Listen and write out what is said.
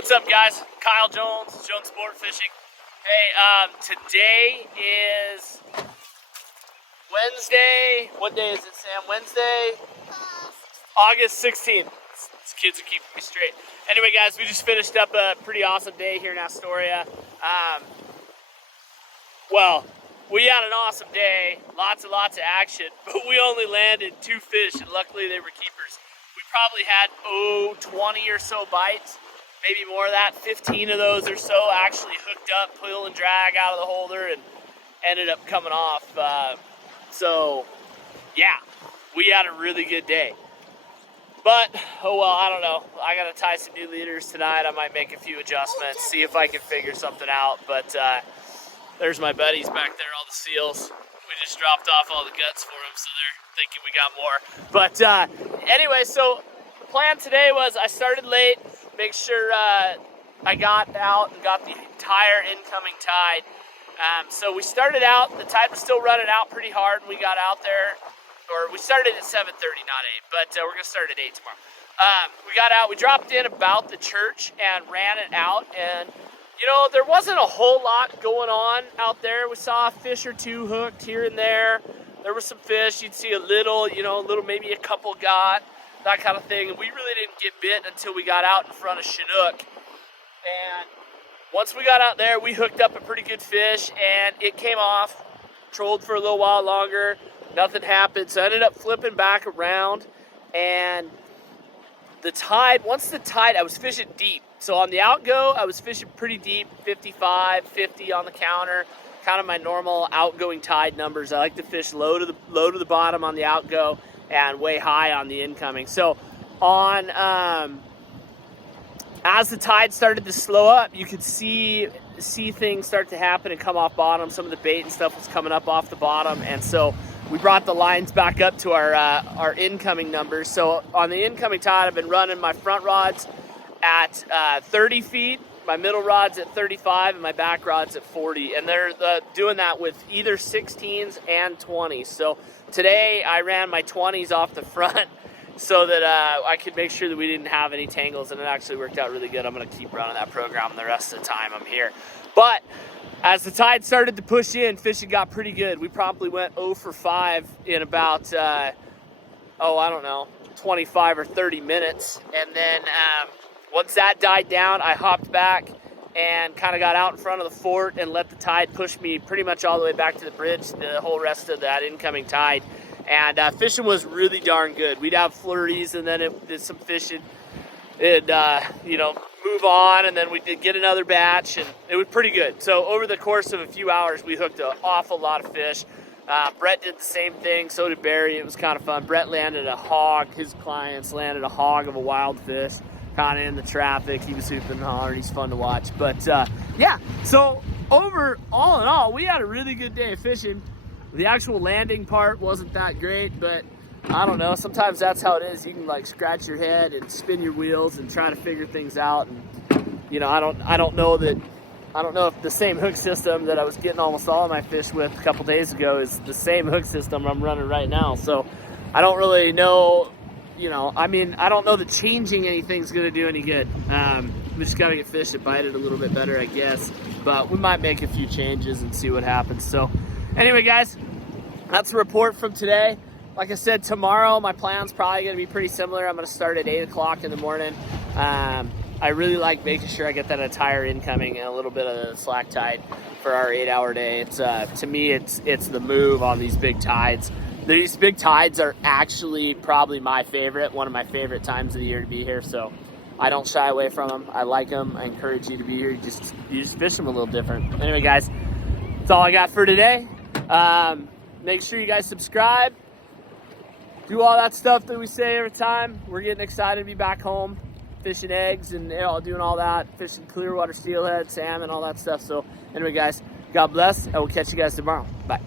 what's up, guys? Kyle Jones, Jones Sport Fishing. Hey, today is Wednesday. What day is it, Sam? Wednesday, August 16th. These kids are keeping me straight. Anyway, guys, we just finished up a pretty awesome day here in Astoria. Well, we had an awesome day, lots and lots of action, but we only landed 2 fish, and luckily they were keepers. We probably had, 20 or so bites, maybe more of that. 15 of those or so actually hooked up, pull and drag out of the holder, and ended up coming off. So, yeah, we had a really good day. But, oh well, I don't know. I got to tie some new leaders tonight. I might make a few adjustments, see if I can figure something out. But there's my buddies back there, all the seals. We just dropped off all the guts for them, so they're thinking we got more. But anyway, so the plan today was I started late, make sure I got out and got the entire incoming tide. So we started out, the tide was still running out pretty hard, and we got out there. Or we started at 7:30, not 8, but we're going to start at 8 tomorrow. We got out, we dropped in about the church and ran it out, and, you know, there wasn't a whole lot going on out there. We saw a fish or two hooked here and there. There were some fish, you'd see a little, maybe a couple got, that kind of thing. And we really didn't get bit until we got out in front of Chinook. And once we got out there, we hooked up a pretty good fish, and it came off, trolled for a little while longer. Nothing happened, so I ended up flipping back around, and the tide, I was fishing deep. So on the outgo, I was fishing pretty deep, 55, 50 on the counter, kind of my normal outgoing tide numbers. I like to fish low to the bottom on the outgo and way high on the incoming. So on, as the tide started to slow up, you could see things start to happen and come off bottom. Some of the bait and stuff was coming up off the bottom, and so we brought the lines back up to our incoming numbers. So on the incoming tide, I've been running my front rods at 30 feet, my middle rod's at 35, and my back rod's at 40. And they're doing that with either 16s and 20s. So today I ran my 20s off the front so that I could make sure that we didn't have any tangles, and it actually worked out really good. I'm going to keep running that program the rest of the time I'm here. But as the tide started to push in, fishing got pretty good. We probably went 0 for 5 in about, 25 or 30 minutes. And then once that died down, I hopped back and kind of got out in front of the fort and let the tide push me pretty much all the way back to the bridge, the whole rest of that incoming tide. And fishing was really darn good. We'd have flurries, and then it did some fishing. It'd, move on, and then we did get another batch, and it was pretty good. So over the course of a few hours, we hooked an awful lot of fish. Brett did the same thing, so did Barry. It was kind of fun. Brett landed a hog. His clients landed a hog of a wild fish, kind of in the traffic. He was hooping and hollering. He's fun to watch. But, so all in all, we had a really good day of fishing. The actual landing part wasn't that great, but I don't know. Sometimes that's how it is. You can like scratch your head and spin your wheels and try to figure things out. And I don't know if the same hook system that I was getting almost all of my fish with a couple days ago is the same hook system I'm running right now. So I don't really know. I don't know that changing anything's going to do any good. We just got to get fish that bite it a little bit better, I guess. But we might make a few changes and see what happens. So anyway, guys, that's the report from today. Like I said, tomorrow my plan's probably going to be pretty similar. I'm going to start at 8 o'clock in the morning. I really like making sure I get that entire incoming and a little bit of the slack tide for our 8-hour day. It's to me, it's the move on these big tides. These big tides are actually probably my favorite, one of my favorite times of the year to be here. So I don't shy away from them. I like them. I encourage you to be here. You just fish them a little different. Anyway, guys, that's all I got for today. Make sure you guys subscribe. Do all that stuff that we say every time. We're getting excited to be back home, fishing eggs and doing all that, fishing clear water steelhead, salmon, all that stuff. So anyway, guys, God bless, and we'll catch you guys tomorrow. Bye.